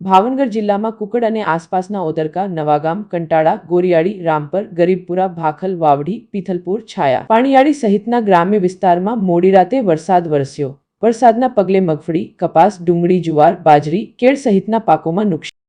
ભાવનગર જિલ્લામાં કુકડ અને આસપાસના ઓદરકા નવાગામ, કંટાળા, ગોરિયાળી, રામપર, ગરીબપુરા, ભાખલ, વાવડી, પિથલપુર, છાયા. પાણીયાળી સહિતના ગ્રામ્ય વિસ્તારમાં મોડી રાતે વરસાદ વરસ્યો. વરસાદના પગલે મગફળી, કપાસ, ડુંગળી, જુવાર, બાજરી, કેળ સહિતના પાકોમાં નુકસાન